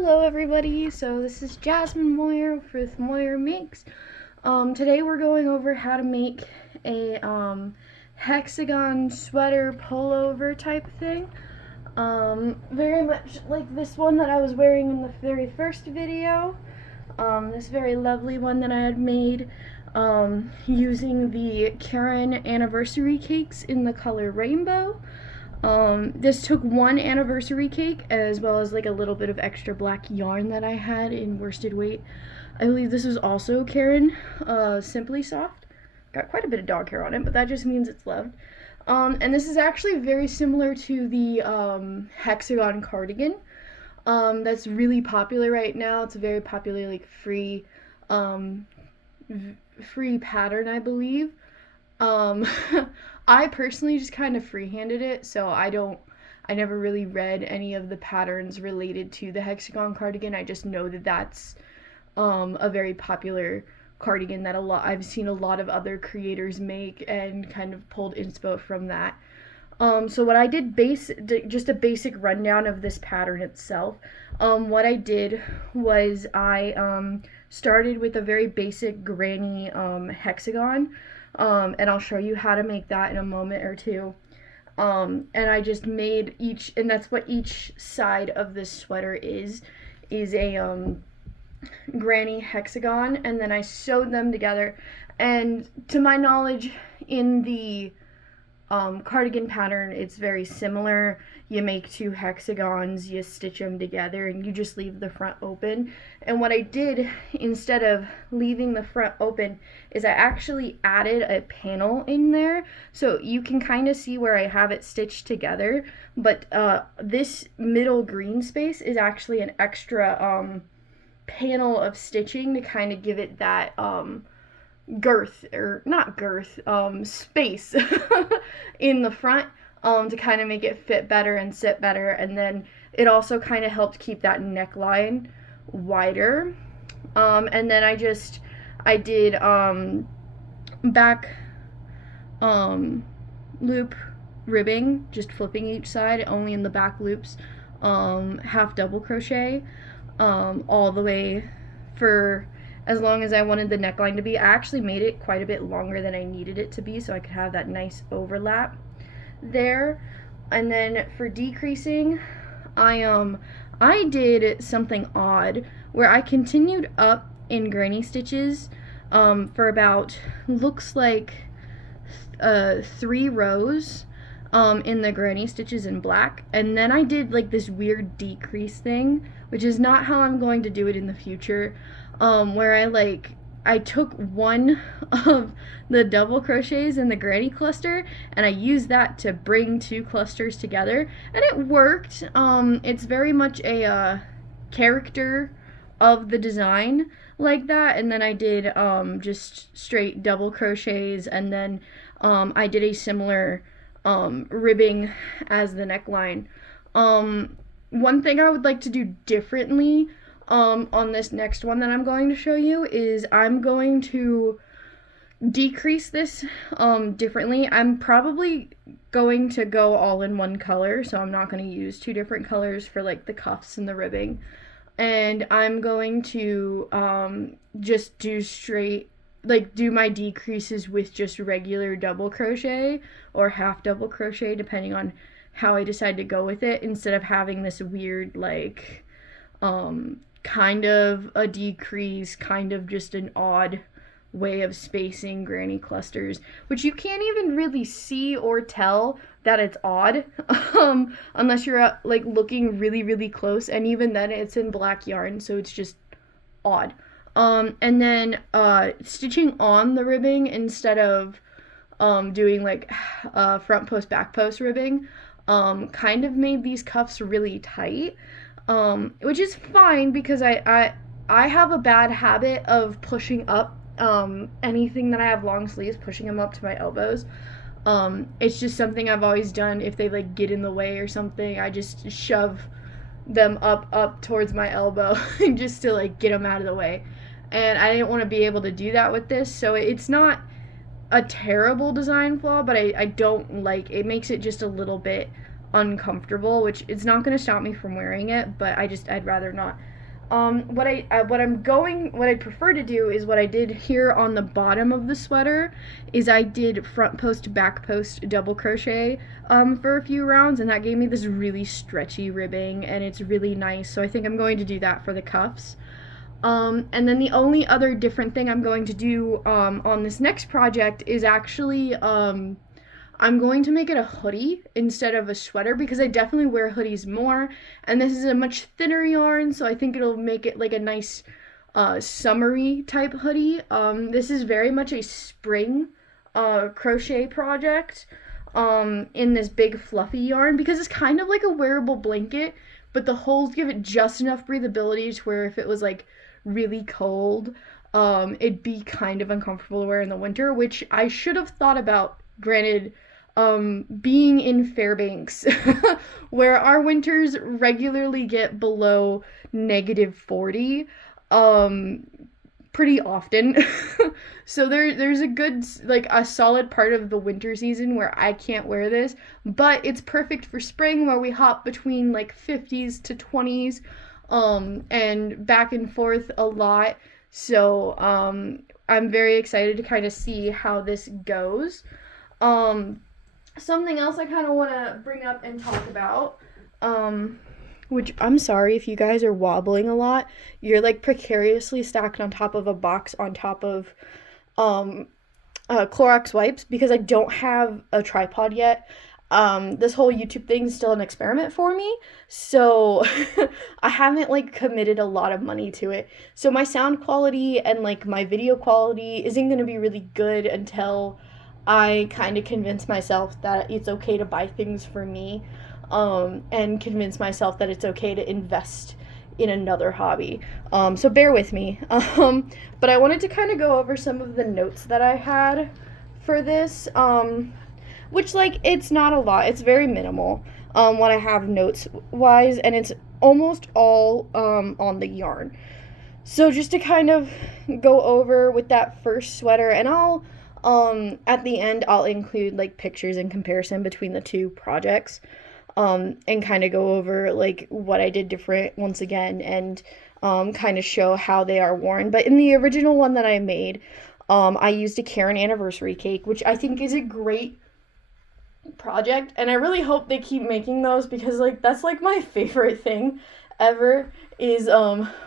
Hello everybody, so this is Jasmine Moyer with Moyer Makes. Today we're going over how to make a hexagon sweater pullover type thing. Very much like this one that I was wearing in the very first video. This very lovely one that I had made using the Caron anniversary cakes in the color rainbow. This took one anniversary cake as well as like a little bit of extra black yarn that I had in worsted weight. I believe this was also Caron Simply Soft. Got quite a bit of dog hair on it, but that just means it's loved. And this is actually very similar to the hexagon cardigan that's really popular right now. It's a very popular like free pattern, I believe. I personally just kind of freehanded it, so I never really read any of the patterns related to the hexagon cardigan. I just know that that's a very popular cardigan that I've seen a lot of other creators make and kind of pulled inspo from that. So what I did, just a basic rundown of this pattern itself. What I did was I started with a very basic granny hexagon. And I'll show you how to make that in a moment or two. And I just made and that's what each side of this sweater is a granny hexagon, and then I sewed them together. And to my knowledge, in the cardigan pattern, it's very similar. You make two hexagons, you stitch them together, and you just leave the front open. And what I did, instead of leaving the front open, is I actually added a panel in there, so you can kind of see where I have it stitched together. But this middle green space is actually an extra panel of stitching to kind of give it that girth, or not girth, space in the front, to kind of make it fit better and sit better. And then it also kind of helped keep that neckline wider. And then I did back loop ribbing, just flipping each side, only in the back loops, half double crochet, all the way for as long as I wanted the neckline to be. I actually made it quite a bit longer than I needed it to be, so I could have that nice overlap there. And then for decreasing, I did something odd where I continued up in granny stitches for about, looks like 3 rows in the granny stitches in black, and then I did like this weird decrease thing, which is not how I'm going to do it in the future, where I took one of the double crochets in the granny cluster and I used that to bring 2 clusters together, and it worked. It's very much a character of the design like that. And then I did just straight double crochets, and then I did a similar ribbing as the neckline. One thing I would like to do differently on this next one that I'm going to show you is I'm going to decrease this differently. I'm probably going to go all in one color, so I'm not going to use 2 different colors for like the cuffs and the ribbing. And I'm going to just do my decreases with just regular double crochet or half double crochet, depending on how I decide to go with it, instead of having this weird like kind of a decrease, kind of just an odd way of spacing granny clusters, which you can't even really see or tell that it's odd unless you're like looking really, really close, and even then it's in black yarn, so it's just odd. And then stitching on the ribbing instead of doing like front post back post ribbing kind of made these cuffs really tight, which is fine because I have a bad habit of pushing up anything that I have long sleeves, pushing them up to my elbows. It's just something I've always done. If they like get in the way or something, I just shove them up towards my elbow just to like get them out of the way. And I didn't want to be able to do that with this, so it's not a terrible design flaw, but I don't like it. Makes it just a little bit uncomfortable, which it's not going to stop me from wearing it, but I'd rather not. What I'd prefer to do is what I did here on the bottom of the sweater is I did front post, back post double crochet for a few rounds, and that gave me this really stretchy ribbing, and it's really nice. So I think I'm going to do that for the cuffs. And then the only other different thing I'm going to do on this next project is actually I'm going to make it a hoodie instead of a sweater because I definitely wear hoodies more, and this is a much thinner yarn, so I think it'll make it like a nice summery type hoodie. This is very much a spring crochet project in this big fluffy yarn because it's kind of like a wearable blanket, but the holes give it just enough breathability to where if it was like really cold, it'd be kind of uncomfortable to wear in the winter, which I should have thought about. Granted, being in Fairbanks, where our winters regularly get below -40, pretty often. So there's a good, like a solid part of the winter season where I can't wear this, but it's perfect for spring where we hop between like 50s to 20s, and back and forth a lot. So, I'm very excited to kind of see how this goes. Something else I kind of want to bring up and talk about, which I'm sorry if you guys are wobbling a lot. You're like precariously stacked on top of a box on top of Clorox wipes because I don't have a tripod yet. This whole YouTube thing is still an experiment for me, so I haven't like committed a lot of money to it. So my sound quality and like my video quality isn't going to be really good until I kind of convince myself that it's okay to buy things for me, and convince myself that it's okay to invest in another hobby. So bear with me. But I wanted to kind of go over some of the notes that I had for this, which like it's not a lot. It's very minimal, what I have notes wise, and it's almost all on the yarn. So just to kind of go over with that first sweater, and I'll at the end I'll include like pictures in comparison between the two projects, and kind of go over like what I did different once again, and kind of show how they are worn. But in the original one that I made, I used a Caron anniversary cake, which I think is a great project, and I really hope they keep making those because like that's like my favorite thing ever is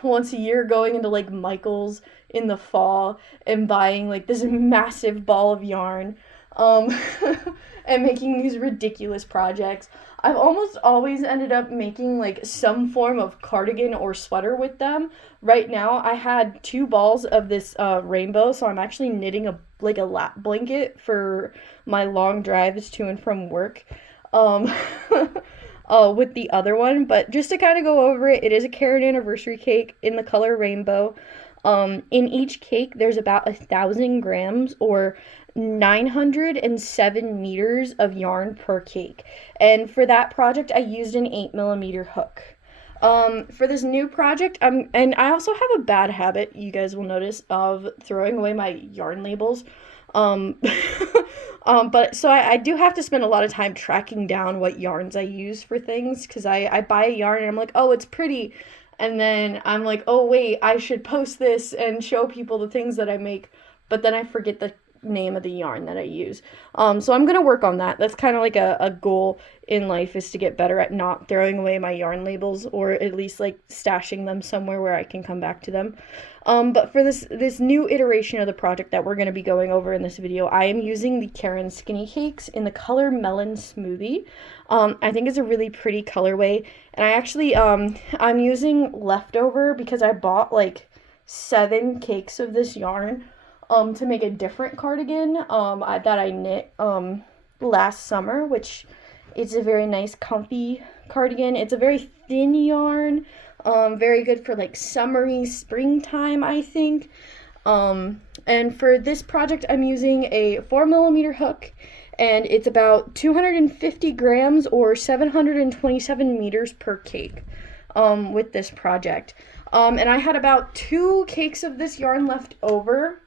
once a year going into like Michael's in the fall and buying like this massive ball of yarn, and making these ridiculous projects. I've almost always ended up making like some form of cardigan or sweater with them. Right now I had 2 balls of this rainbow, so I'm actually knitting a lap blanket for my long drives to and from work with the other one. But just to kind of go over it, it is a Caron anniversary cake in the color rainbow. In each cake there's about 1,000 grams or 907 meters of yarn per cake, and for that project I used an 8mm hook. For this new project, and I also have a bad habit, you guys will notice, of throwing away my yarn labels. But so I do have to spend a lot of time tracking down what yarns I use for things, because I buy a yarn and I'm like, oh, it's pretty, and then I'm like, oh wait, I should post this and show people the things that I make, but then I forget the name of the yarn that I use. So I'm gonna work on that. That's kind of like a goal in life, is to get better at not throwing away my yarn labels, or at least like stashing them somewhere where I can come back to them. But for this new iteration of the project that we're going to be going over in this video, I am using the Caron Skinny Cakes in the color Melon Smoothie. I think it's a really pretty colorway, and I actually, I'm using leftover because I bought like 7 cakes of this yarn to make a different cardigan that I knit last summer, which it's a very nice comfy cardigan. It's a very thin yarn, very good for like summery springtime, I think. And for this project I'm using a 4mm hook, and it's about 250 grams or 727 meters per cake with this project. And I had about 2 cakes of this yarn left over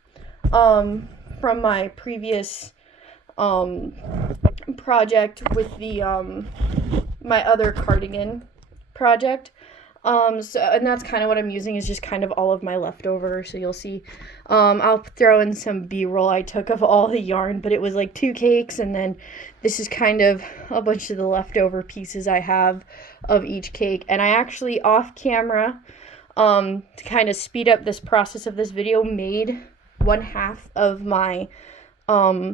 from my previous project with the my other cardigan project. And that's kind of what I'm using, is just kind of all of my leftovers. So you'll see, I'll throw in some B-roll I took of all the yarn, but it was like 2 cakes, and then this is kind of a bunch of the leftover pieces I have of each cake. And I actually, off camera, to kind of speed up this process of this video, made 1/2 of my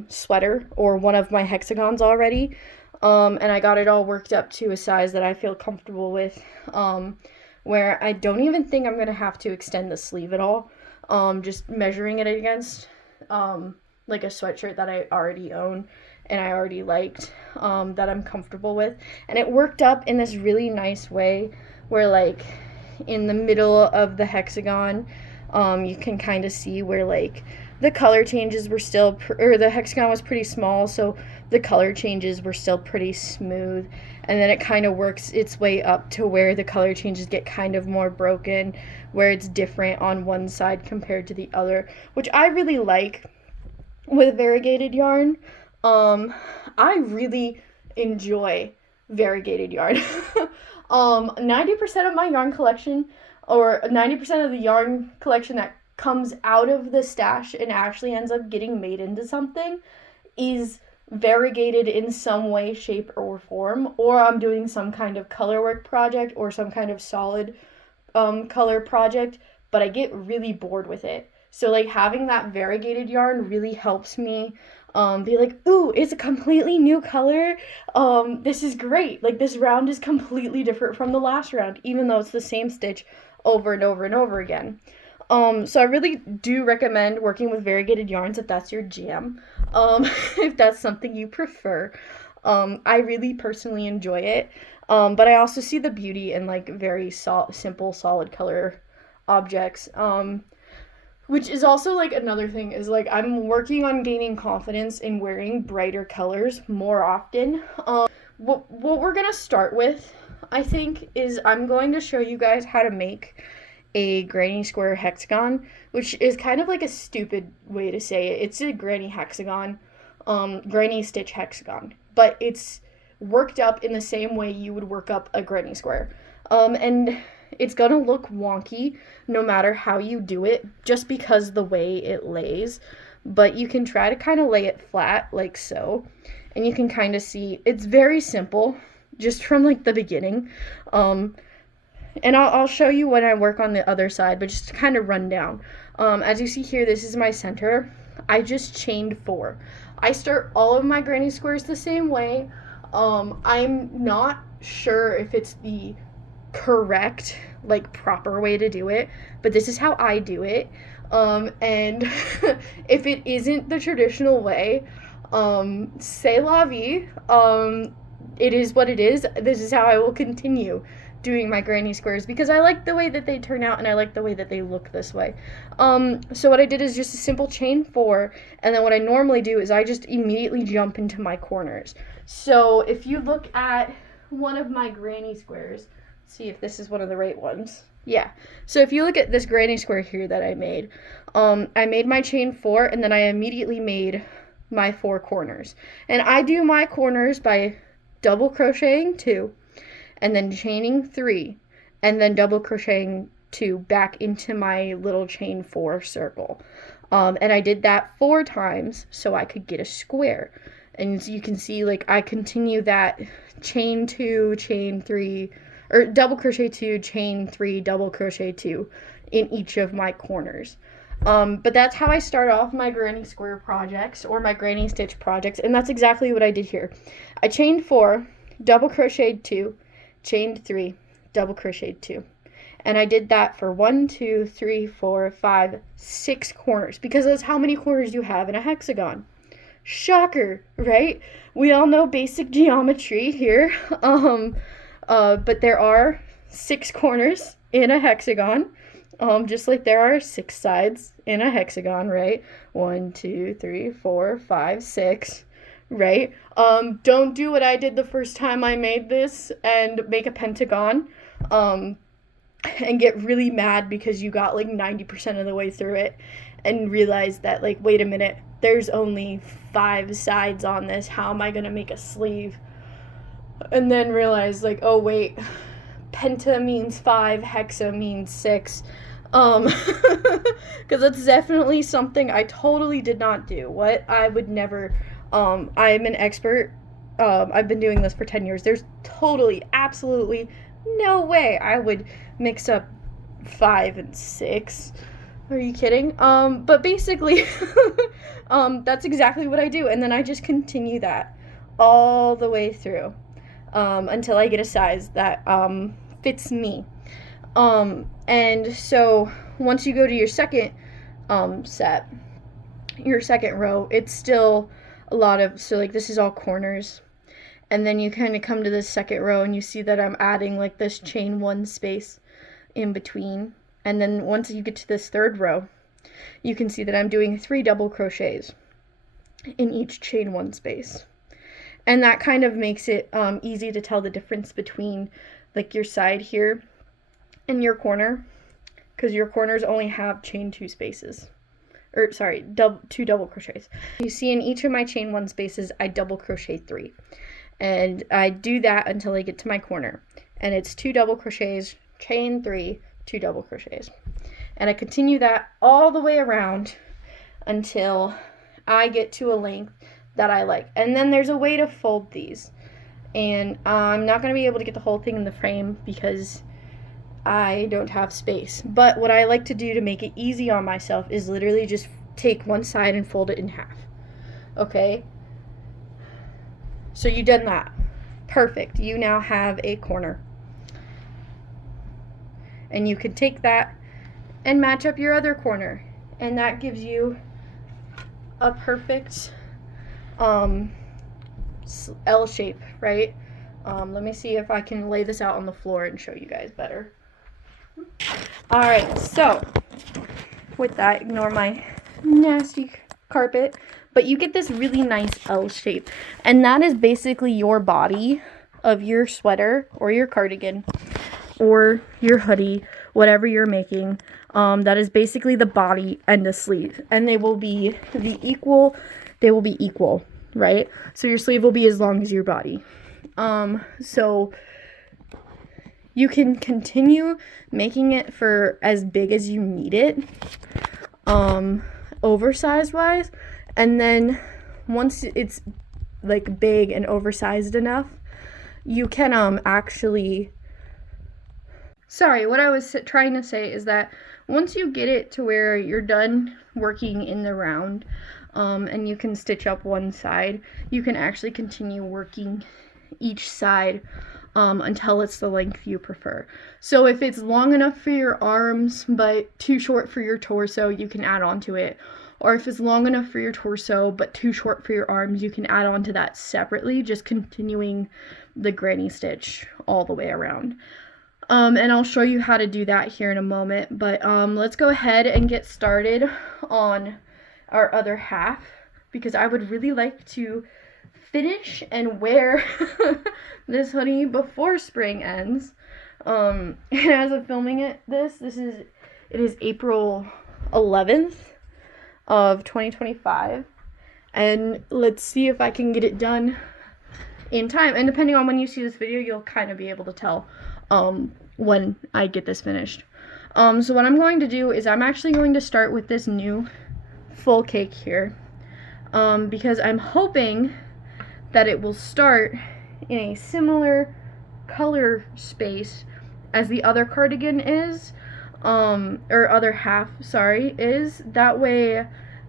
sweater, or one of my hexagons already. And I got it all worked up to a size that I feel comfortable with, where I don't even think I'm going to have to extend the sleeve at all. Just measuring it against, like a sweatshirt that I already own and I already liked, that I'm comfortable with. And it worked up in this really nice way where, like, in the middle of the hexagon, you can kind of see where, like, the color changes were still, or the hexagon was pretty small, so the color changes were still pretty smooth. And then it kind of works its way up to where the color changes get kind of more broken, where it's different on one side compared to the other, which I really like with variegated yarn. I really enjoy variegated yarn. 90% of my yarn collection, or 90% of the yarn collection that comes out of the stash and actually ends up getting made into something, is variegated in some way, shape, or form, or I'm doing some kind of color work project or some kind of solid color project, but I get really bored with it. So, like, having that variegated yarn really helps me be like, ooh, it's a completely new color. This is great. Like, this round is completely different from the last round, even though it's the same stitch over and over and over again. So I really do recommend working with variegated yarns if that's your jam, if that's something you prefer. I really personally enjoy it, but I also see the beauty in, like, very simple, solid color objects, which is also, like, another thing is, like, I'm working on gaining confidence in wearing brighter colors more often. What we're gonna start with, I think, is I'm going to show you guys how to make a granny square hexagon, which is kind of like a stupid way to say it. It's a granny hexagon, granny stitch hexagon, but it's worked up in the same way you would work up a granny square. And it's gonna look wonky no matter how you do it, just because the way it lays, but you can try to kind of lay it flat like so, and you can kind of see it's very simple just from, like, the beginning. And I'll show you when I work on the other side, but just to kind of run down. As you see here, this is my center. I just chained 4. I start all of my granny squares the same way. I'm not sure if it's the correct, like, proper way to do it, but this is how I do it. And if it isn't the traditional way, c'est la vie. It is what it is. This is how I will continue doing my granny squares, because I like the way that they turn out and I like the way that they look this way. So what I did is just a simple chain 4, and then what I normally do is I just immediately jump into my corners. So if you look at one of my granny squares, see if this is one of the right ones. Yeah. So if you look at this granny square here that I made my chain 4, and then I immediately made my 4 corners. And I do my corners by double crocheting 2, and then chaining 3, and then double crocheting 2 back into my little chain 4 circle. And I did that 4 times so I could get a square. And you can see, like, I continue that chain 2, chain 3, or double crochet 2, chain 3, double crochet 2 in each of my corners. But that's how I start off my granny square projects, or my granny stitch projects, and that's exactly what I did here. I chained 4, double crocheted 2, chained 3, double crocheted 2, and I did that for 1, 2, 3, 4, 5, 6 corners, because that's how many corners you have in a hexagon. Shocker, right? We all know basic geometry here. But there are 6 corners in a hexagon, just like there are 6 sides in a hexagon, right? 1, 2, 3, 4, 5, 6. Right? Don't do what I did the first time I made this and make a pentagon, and get really mad because you got, like, 90% of the way through it and realize that, like, wait a minute, there's only 5 sides on this. How am I going to make a sleeve? and then realized, like, oh wait, penta means 5, hexa means 6. Because that's definitely something I totally did not do. What I would never, I'm an expert. I've been doing this for 10 years. There's totally, absolutely no way I would mix up 5 and 6. Are you kidding? But basically, that's exactly what I do. And then I just continue that all the way through, until I get a size that, fits me. And so once you go to your second, set, your second row, it's still a lot of, so like this is all corners. And then you kind of come to this second row and you see that I'm adding like this chain 1 space in between. And then once you get to this third row, you can see that I'm doing 3 double crochets in each chain 1 space. And that kind of makes it easy to tell the difference between like your side here and your corner, because your corners only have chain 2 spaces. Or sorry, 2 double crochets. You see in each of my chain 1 spaces, I double crochet 3. And I do that until I get to my corner. And it's 2 double crochets, chain 3, 2 double crochets. And I continue that all the way around until I get to a length that I like. And then there's a way to fold these. And I'm not going to be able to get the whole thing in the frame because I don't have space. But what I like to do to make it easy on myself is literally just take one side and fold it in half. Okay? So you've done that. Perfect. You now have a corner. And you can take that and match up your other corner. And that gives you a perfect L shape, right? Let me see if I can lay this out on the floor and show you guys better. Alright, so with that, ignore my nasty carpet, but you get this really nice L shape, and that is basically your body of your sweater or your cardigan or your hoodie, whatever you're making. That is basically the body and the sleeve, and they will be equal, right? So your sleeve will be as long as your body. So you can continue making it for as big as you need it, oversized wise, and then once it's like big and oversized enough, you can actually, sorry, what I was trying to say is that once you get it to where you're done working in the round, and you can stitch up one side, you can actually continue working each side until it's the length you prefer. So if it's long enough for your arms but too short for your torso, you can add on to it. Or if it's long enough for your torso but too short for your arms, you can add on to that separately, just continuing the granny stitch all the way around. And I'll show you how to do that here in a moment, but let's go ahead and get started on our other half, because I would really like to finish and wear this hoodie before spring ends. And as of filming it is April 11th of 2025, and let's see if I can get it done in time. And depending on when you see this video, you'll kind of be able to tell when I get this finished. So what I'm going to do is I'm actually going to start with this new full cake here, because I'm hoping that it will start in a similar color space as the other cardigan is, or other half, sorry, is. That way,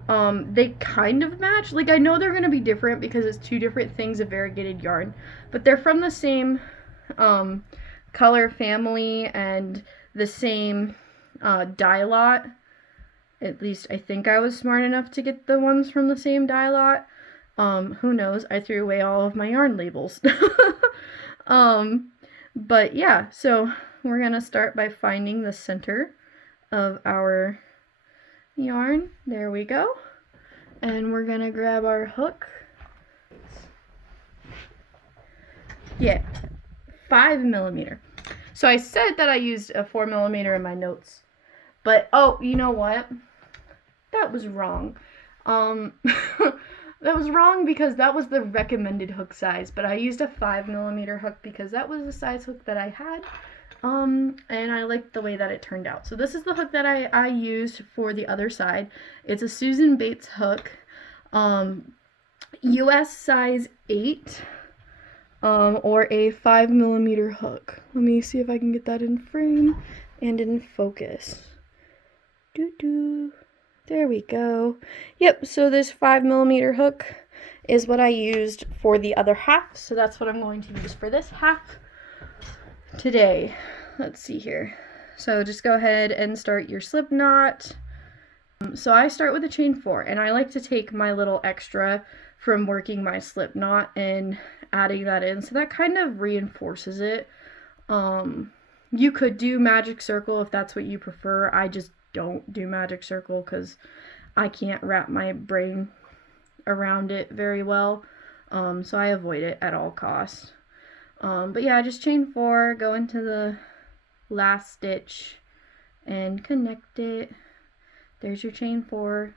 they kind of match. Like, I know they're going to be different because it's 2 different things of variegated yarn, but they're from the same, color family and the same, dye lot. At least I think I was smart enough to get the ones from the same dye lot. Who knows? I threw away all of my yarn labels. But yeah, so we're gonna start by finding the center of our yarn. There we go. And we're gonna grab our hook. Yeah, 5mm. So I said that I used a 4mm in my notes, but oh, you know what? That was wrong. That was wrong because that was the recommended hook size, but I used a 5mm hook because that was the size hook that I had. And I liked the way that it turned out. So this is the hook that I used for the other side. It's a Susan Bates hook, US size 8, or a 5mm hook. Let me see if I can get that in frame and in focus. There we go. Yep, so this 5mm hook is what I used for the other half, so that's what I'm going to use for this half today. Let's see here. So just go ahead and start your slip knot. So I start with a chain 4, and I like to take my little extra from working my slip knot and adding that in, so that kind of reinforces it. You could do magic circle if that's what you prefer. I just don't do magic circle because I can't wrap my brain around it very well, so I avoid it at all costs. But yeah, just chain 4, go into the last stitch and connect it. There's your chain 4,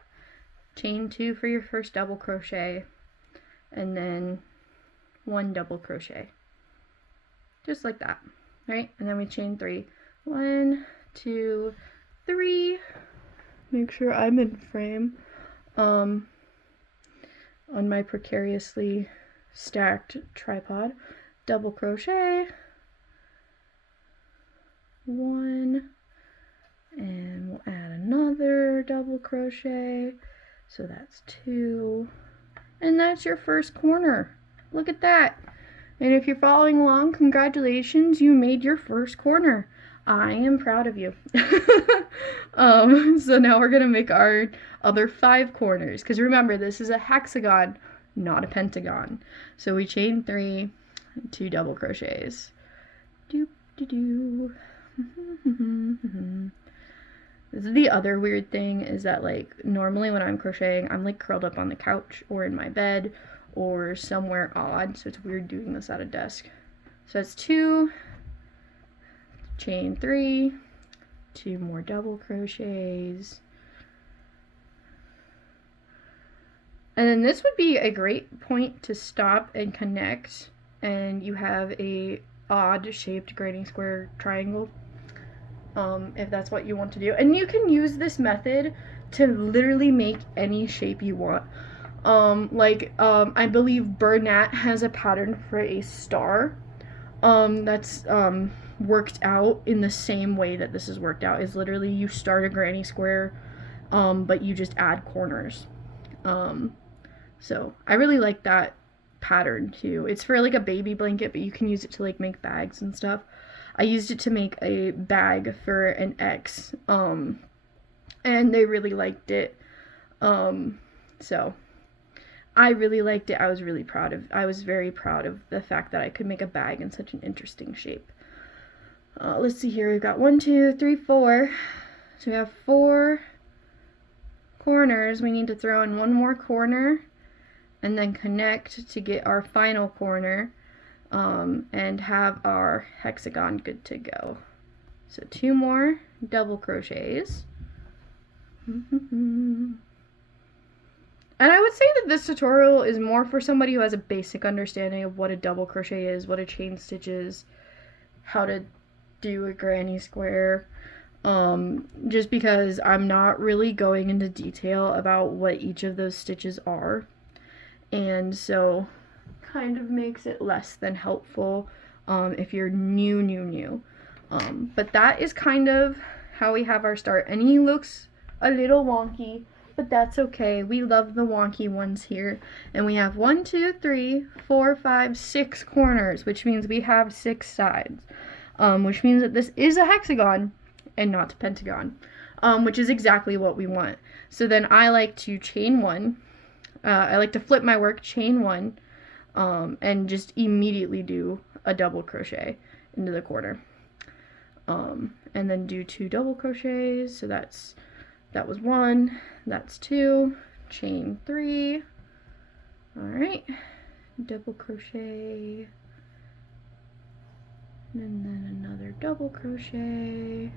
chain 2 for your first double crochet, and then 1 double crochet, just like that, right? And then we chain 3, 1, 2, 3. Make sure I'm in frame on my precariously stacked tripod. Double crochet, 1, and we'll add another double crochet, so that's 2, and that's your first corner. Look at that. And if you're following along, congratulations, you made your first corner. I am proud of you. So now we're gonna make our other 5 corners, because remember, this is a hexagon, not a pentagon. So we chain 3, 2 double crochets. Doop de doo. This is the other weird thing, is that like normally when I'm crocheting, I'm like curled up on the couch or in my bed or somewhere odd, so it's weird doing this at a desk. So it's 2, chain 3, 2 more double crochets, and then this would be a great point to stop and connect, and you have a odd shaped granny square triangle, if that's what you want to do. And you can use this method to literally make any shape you want. I believe Bernat has a pattern for a star that's worked out in the same way that this is worked out. Is literally you start a granny square, but you just add corners. So I really like that pattern too. It's for like a baby blanket, but you can use it to like make bags and stuff. I used it to make a bag for an ex, and they really liked it. So I really liked it. I was very proud of the fact that I could make a bag in such an interesting shape. Let's see here. We've got 1, 2, 3, 4. So we have 4 corners. We need to throw in 1 more corner and then connect to get our final corner, and have our hexagon good to go. So 2 more double crochets. And I would say that this tutorial is more for somebody who has a basic understanding of what a double crochet is, what a chain stitch is, how to do a granny square, just because I'm not really going into detail about what each of those stitches are, and so kind of makes it less than helpful if you're new. But that is kind of how we have our start, and he looks a little wonky, but that's okay. We love the wonky ones here. And we have 1, 2, 3, 4, 5, 6 corners, which means we have 6 sides, which means that this is a hexagon and not a pentagon, which is exactly what we want. So then I like to chain 1. I like to flip my work, chain 1, and just immediately do a double crochet into the corner, and then do 2 double crochets. So that was 1, that's 2, chain 3, all right, double crochet, and then another double crochet,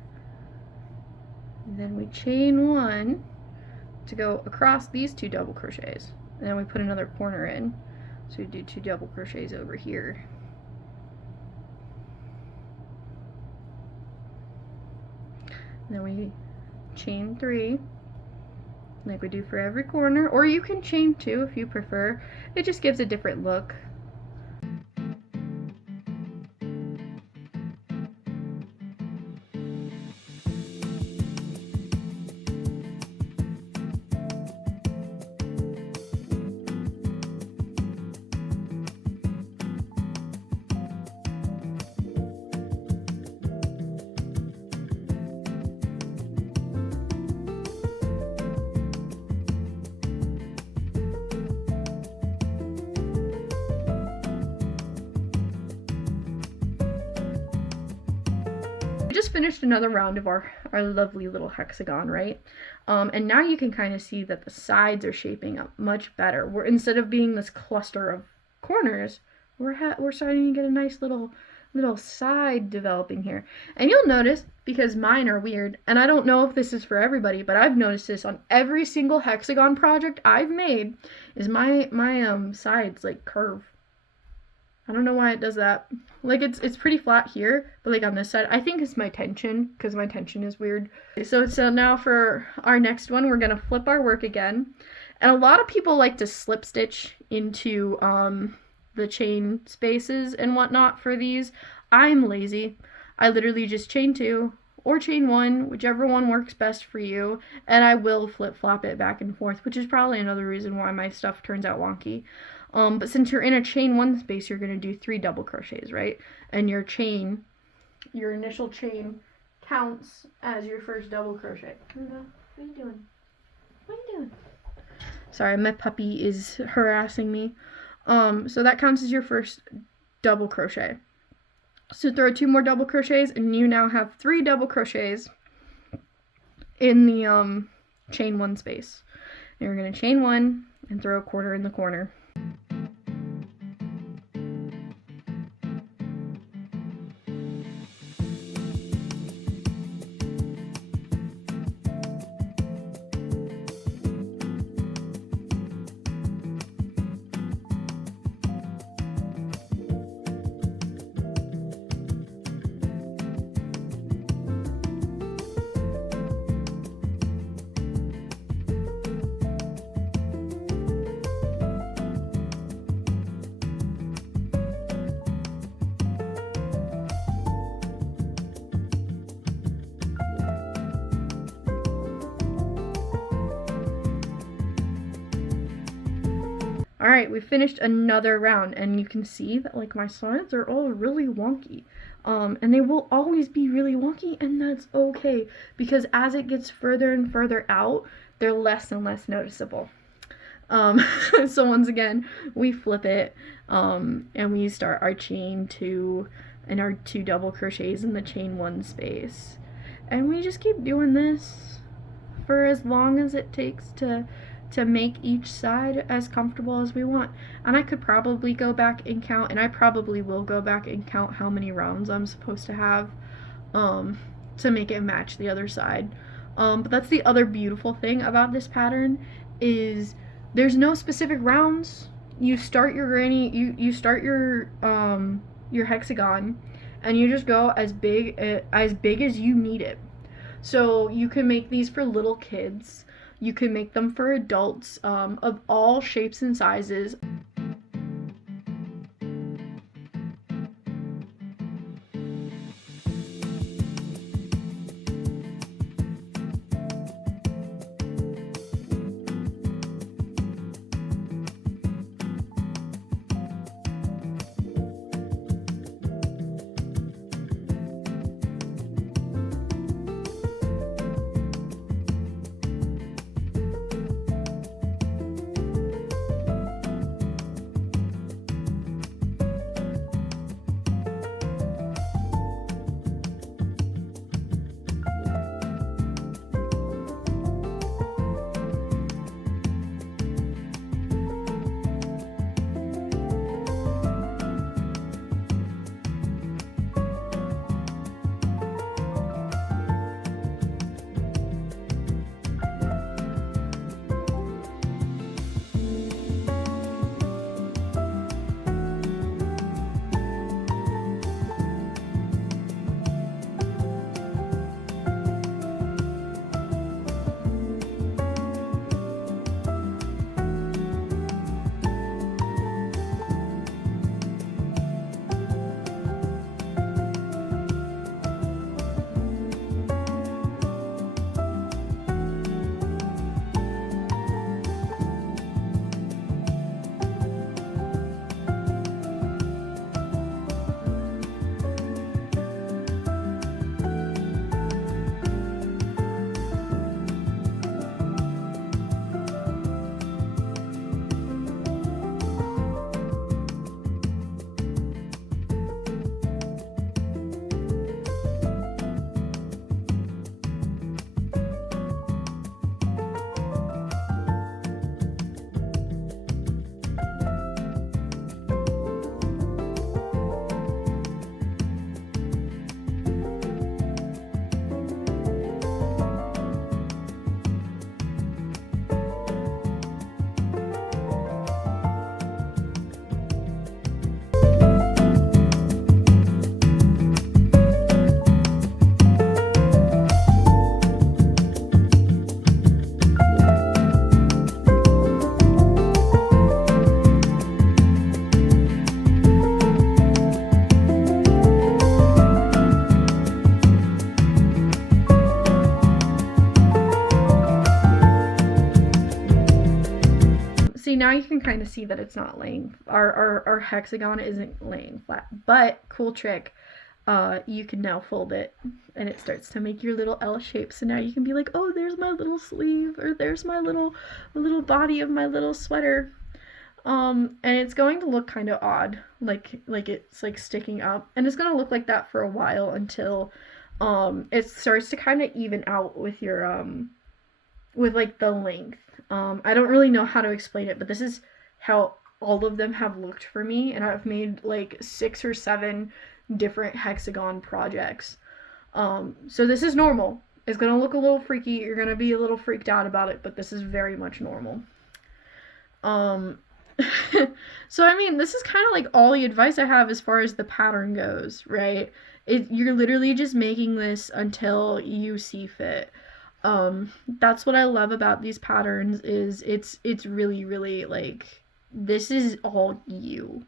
and then we chain 1 to go across these 2 double crochets. and then we put another corner in. So we do 2 double crochets over here. And then we chain 3, like we do for every corner, or you can chain 2 if you prefer. It just gives a different look. We just finished another round of our lovely little hexagon, right? And now you can kind of see that the sides are shaping up much better. We're, instead of being this cluster of corners, we're starting to get a nice little side developing here. And you'll notice, because mine are weird, and I don't know if this is for everybody, but I've noticed this on every single hexagon project I've made, is my sides like curve. I don't know why it does that. Like, it's pretty flat here, but like on this side, I think it's my tension, because my tension is weird. So now for our next one, we're gonna flip our work again. And a lot of people like to slip stitch into the chain spaces and whatnot for these. I'm lazy. I literally just chain 2 or chain 1, whichever one works best for you, and I will flip-flop it back and forth, which is probably another reason why my stuff turns out wonky. But since you're in a chain 1 space, you're going to do 3 double crochets, right? And your initial chain counts as your first double crochet. What are you doing? What are you doing? Sorry, my puppy is harassing me. So that counts as your first double crochet. So throw 2 more double crochets, and you now have 3 double crochets in the chain 1 space. And you're going to chain 1 and throw a quarter in the corner. Alright, we finished another round, and you can see that like my sides are all really wonky. And they will always be really wonky, and that's okay, because as it gets further and further out, they're less and less noticeable. So once again, we flip it, and we start our chain 2 and our 2 double crochets in the chain 1 space. And we just keep doing this for as long as it takes to make each side as comfortable as we want. And I could probably go back and count, and I probably will go back and count how many rounds I'm supposed to have to make it match the other side. But that's the other beautiful thing about this pattern, is there's no specific rounds. You start your you start your hexagon, and you just go as big as you need it. So you can make these for little kids. You can make them for adults of all shapes and sizes. now you can kind of see that it's not laying, our hexagon isn't laying flat, but cool trick. You can now fold it and it starts to make your little L shape. So now you can be like, oh, there's my little sleeve, or there's my little body of my little sweater. And it's going to look kind of odd, like it's like sticking up, and it's going to look like that for a while until it starts to kind of even out with your with like the length. I don't really know how to explain it, but this is how all of them have looked for me, and I've made like 6 or 7 different hexagon projects. So this is normal. It's gonna look a little freaky. You're gonna be a little freaked out about it, but this is very much normal. So I mean, this is kind of like all the advice I have as far as the pattern goes, right? You're literally just making this until you see fit. That's what I love about these patterns, is it's really, really like, this is all you.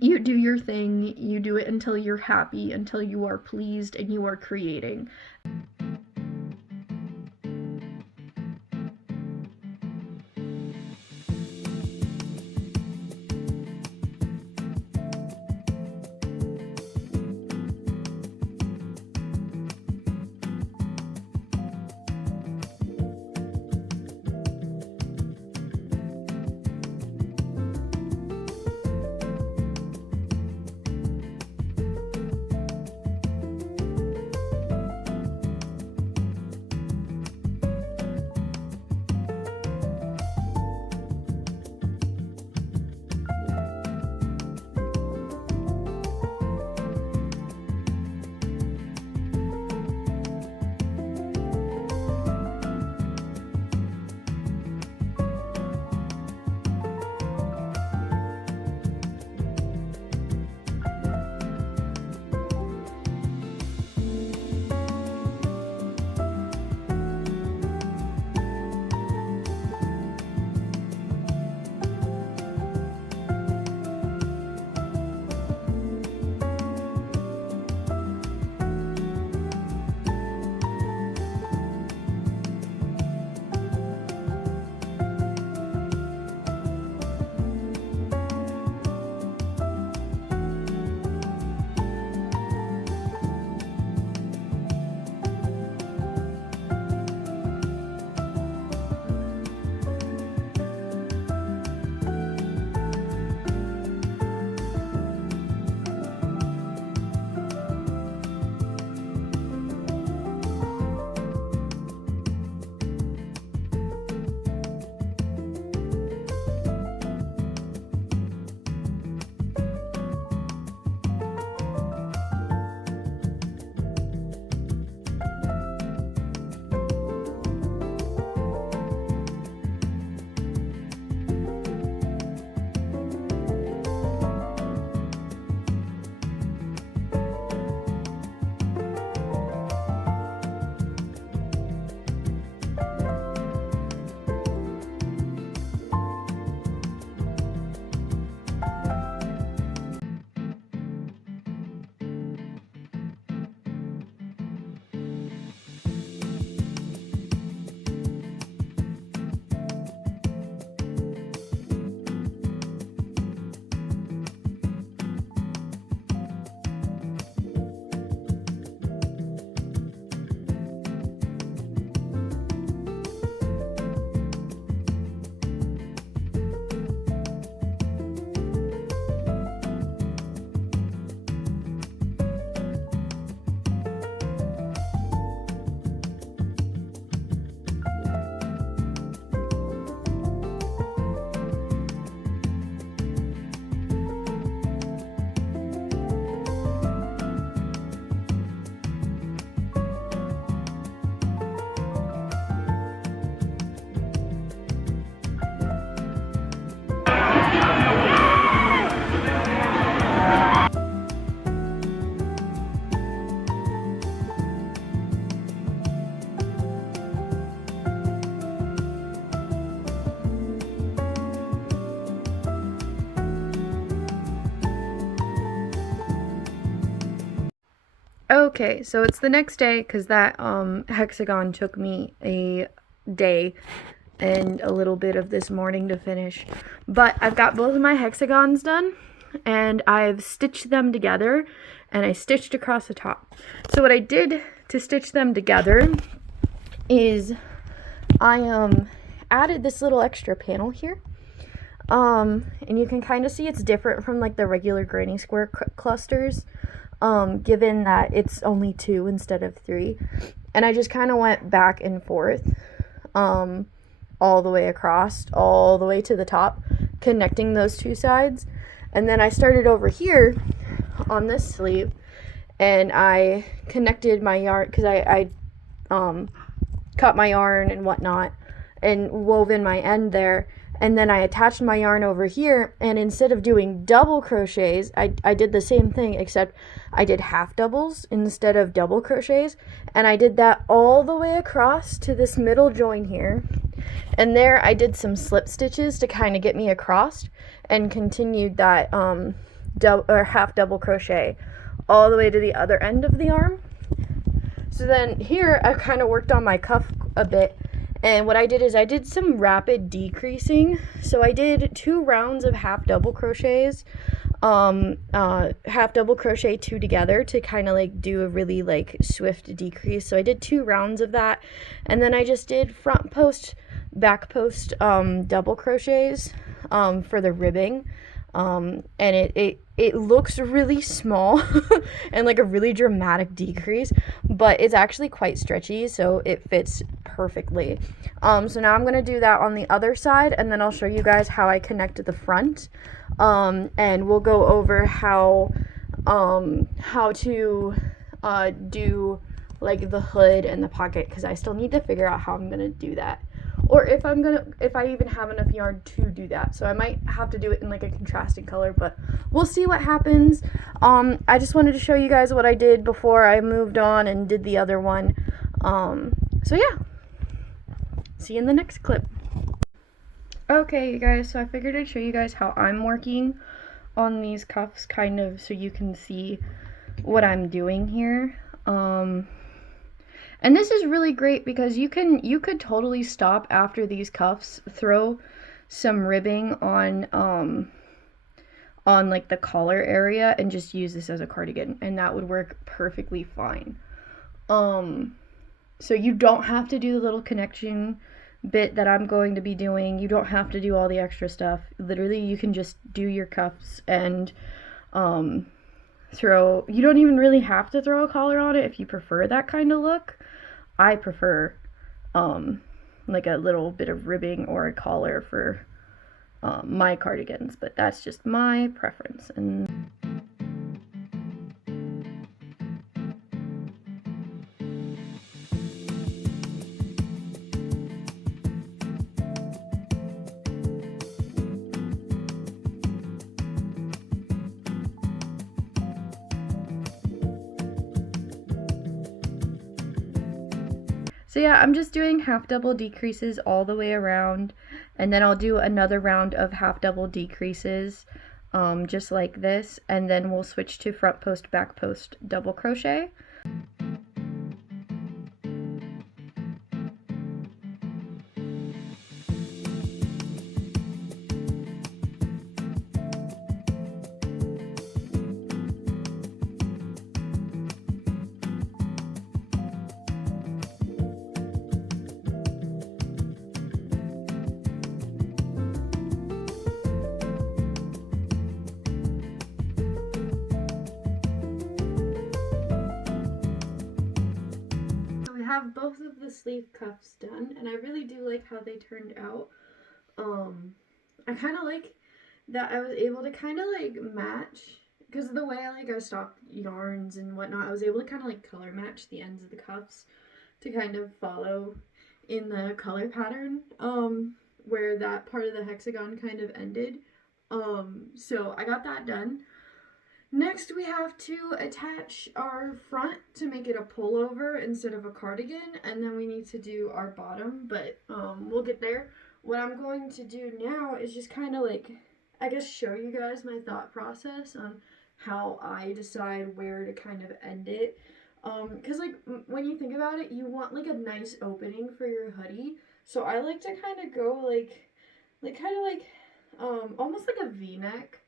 You do your thing, you do it until you're happy, until you are pleased, and you are creating. Okay, so it's the next day, because that hexagon took me a day and a little bit of this morning to finish. But I've got both of my hexagons done, and I've stitched them together, and I stitched across the top. So what I did to stitch them together is I added this little extra panel here. And you can kind of see it's different from like the regular granny square clusters, given that it's only 2 instead of 3. And I just kind of went back and forth, all the way across, all the way to the top, connecting those 2 sides. And then I started over here on this sleeve, and I connected my yarn, because I cut my yarn and whatnot, and wove in my end there. And then I attached my yarn over here, and instead of doing double crochets, I did the same thing, except I did half doubles instead of double crochets, and I did that all the way across to this middle join here. And there I did some slip stitches to kind of get me across, and continued that half double crochet all the way to the other end of the arm. So then here I kind of worked on my cuff a bit, and what I did is I did some rapid decreasing. So I did 2 rounds of half double crochets, half double crochet 2 together to kind of like do a really like swift decrease. So I did 2 rounds of that, and then I just did front post, back post double crochets for the ribbing. And it looks really small and like a really dramatic decrease, but it's actually quite stretchy, so it fits perfectly. So now I'm going to do that on the other side, and then I'll show you guys how I connect the front, and we'll go over how to do like the hood and the pocket, because I still need to figure out how I'm going to do that, or if I even have enough yarn to do that. So I might have to do it in like a contrasting color, but we'll see what happens. I just wanted to show you guys what I did before I moved on and did the other one. So yeah, see you in the next clip. Okay, you guys, so I figured I'd show you guys how I'm working on these cuffs, kind of so you can see what I'm doing here. And this is really great because you could totally stop after these cuffs, throw some ribbing on like the collar area, and just use this as a cardigan, and that would work perfectly fine. So you don't have to do the little connection bit that I'm going to be doing. You don't have to do all the extra stuff. Literally, you can just do your cuffs and you don't even really have to throw a collar on it if you prefer that kind of look. I prefer like a little bit of ribbing or a collar for my cardigans, but that's just my preference. And so yeah, I'm just doing half double decreases all the way around, and then I'll do another round of half double decreases, just like this, and then we'll switch to front post, back post, double crochet. Have both of the sleeve cuffs done, and I really do like how they turned out. I kind of like that I was able to kind of like match, because of the way I stocked yarns and whatnot, I was able to kind of like color match the ends of the cuffs to kind of follow in the color pattern where that part of the hexagon kind of ended. So I got that done. Next, we have to attach our front to make it a pullover instead of a cardigan, and then we need to do our bottom, but we'll get there. What I'm going to do now is just kind of like, I guess, show you guys my thought process on how I decide where to kind of end it. Because like when you think about it, you want like a nice opening for your hoodie, So I like to kind of go almost like a V-neck.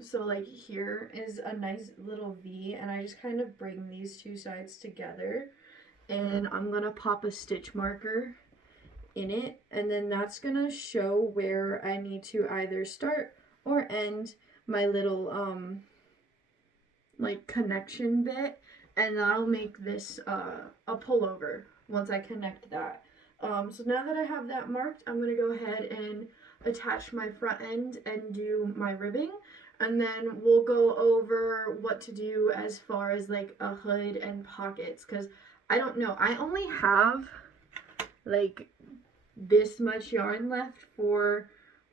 So like here is a nice little V, and I just kind of bring these two sides together, and I'm gonna pop a stitch marker in it, and then that's gonna show where I need to either start or end my little like connection bit, and that'll make this a pullover once I connect that. So now that I have that marked, I'm gonna go ahead and attach my front end and do my ribbing, and then we'll go over what to do as far as like a hood and pockets, because I don't know, I only have like this much yarn left for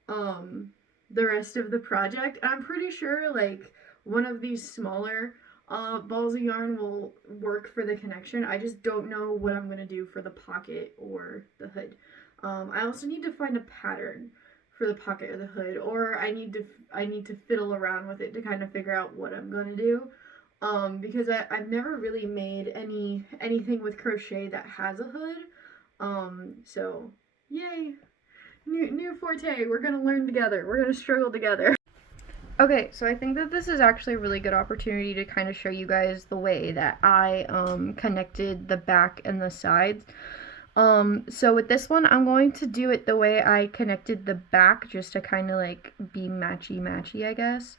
the rest of the project. I'm pretty sure like one of these smaller balls of yarn will work for the connection. I just don't know what I'm gonna do for the pocket or the hood. I also need to find a pattern for the pocket or the hood, or I need to fiddle around with it to kind of figure out what I'm gonna do. Because I've never really made anything with crochet that has a hood. So yay, new forte. We're gonna learn together. We're gonna struggle together. Okay, so I think that this is actually a really good opportunity to kind of show you guys the way that I connected the back and the sides. So with this one, I'm going to do it the way I connected the back, just to kind of like be matchy, I guess.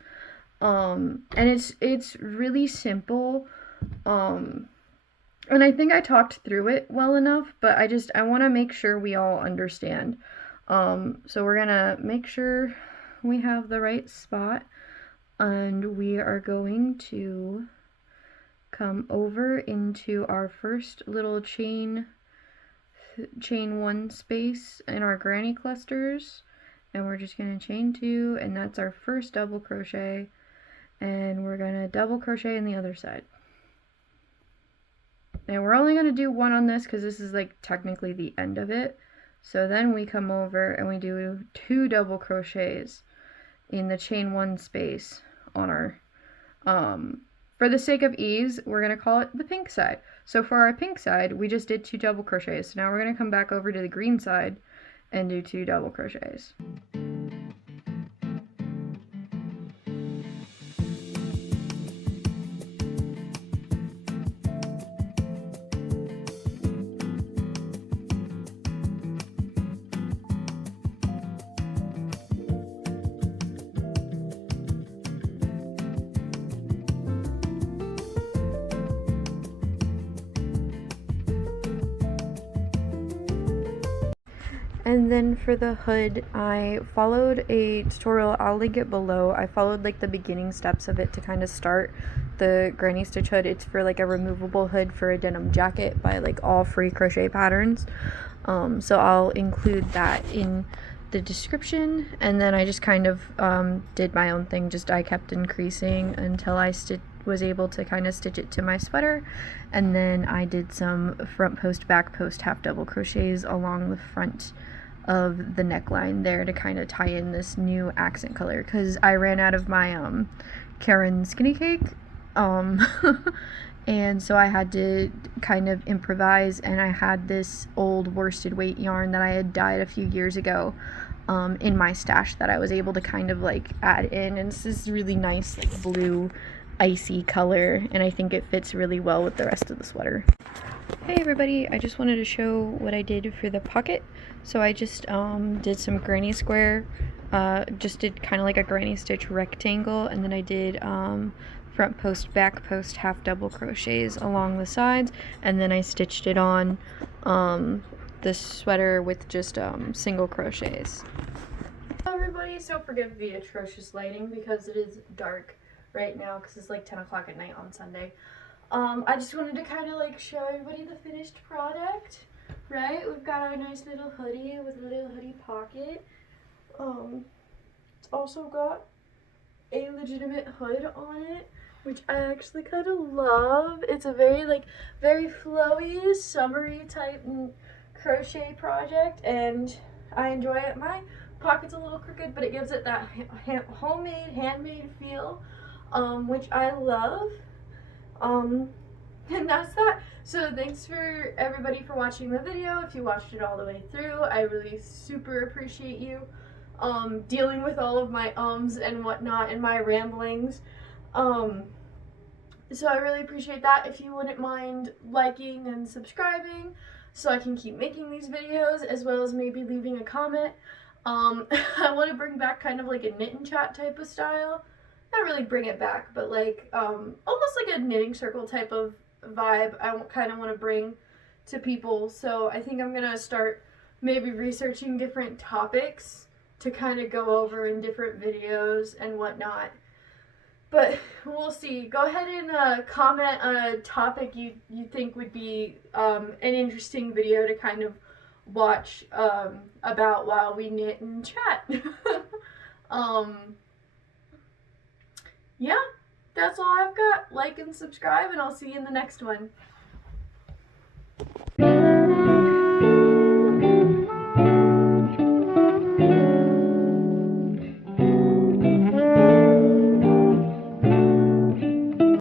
And it's really simple. And I think I talked through it well enough, but I want to make sure we all understand. So we're gonna make sure we have the right spot, and we are going to come over into our first little chain one space in our granny clusters, and we're just gonna chain 2, and that's our first double crochet, and we're gonna double crochet in the other side. And we're only going to do 1 on this because this is like technically the end of it. So then we come over and we do 2 double crochets in the chain 1 space on our, for the sake of ease, we're going to call it the pink side. So for our pink side, we just did 2 double crochets. So now we're going to come back over to the green side and do 2 double crochets. And then for the hood, I followed a tutorial, I'll link it below. I followed like the beginning steps of it to kind of start the granny stitch hood. It's for like a removable hood for a denim jacket by like All Free Crochet Patterns. So I'll include that in the description, and then I just kind of did my own thing. Just I kept increasing until I was able to kind of stitch it to my sweater, and then I did some front post, back post, half double crochets along the front of the neckline there to kind of tie in this new accent color, because I ran out of my Caron skinny cake, and so I had to kind of improvise, and I had this old worsted weight yarn that I had dyed a few years ago in my stash that I was able to kind of like add in, and this is really nice like blue icy color, and I think it fits really well with the rest of the sweater. Hey everybody, I just wanted to show what I did for the pocket. So I just did some granny square, just did kind of like a granny stitch rectangle, and then I did front post, back post, half double crochets along the sides, and then I stitched it on the sweater with just single crochets. Hello everybody, so forgive the atrocious lighting because it is dark right now because it's like 10 o'clock at night on Sunday. I just wanted to kind of like show everybody the finished product, right? We've got our nice little hoodie with a little hoodie pocket. It's also got a legitimate hood on it, which I actually kind of love. It's a very flowy, summery type crochet project, and I enjoy it. My pocket's a little crooked, but it gives it that homemade, handmade feel, which I love. And that's that. So thanks for everybody for watching the video. If you watched it all the way through, I really super appreciate you dealing with all of my ums and whatnot and my ramblings. So I really appreciate that. If you wouldn't mind liking and subscribing so I can keep making these videos, as well as maybe leaving a comment. I want to bring back kind of like a knit and chat type of style. Not really bring it back, but like almost like a knitting circle type of vibe I kind of want to bring to people. So I think I'm going to start maybe researching different topics to kind of go over in different videos and whatnot. But we'll see. Go ahead and comment on a topic you think would be an interesting video to kind of watch about while we knit and chat. Yeah, that's all I've got. Like and subscribe, and I'll see you in the next one.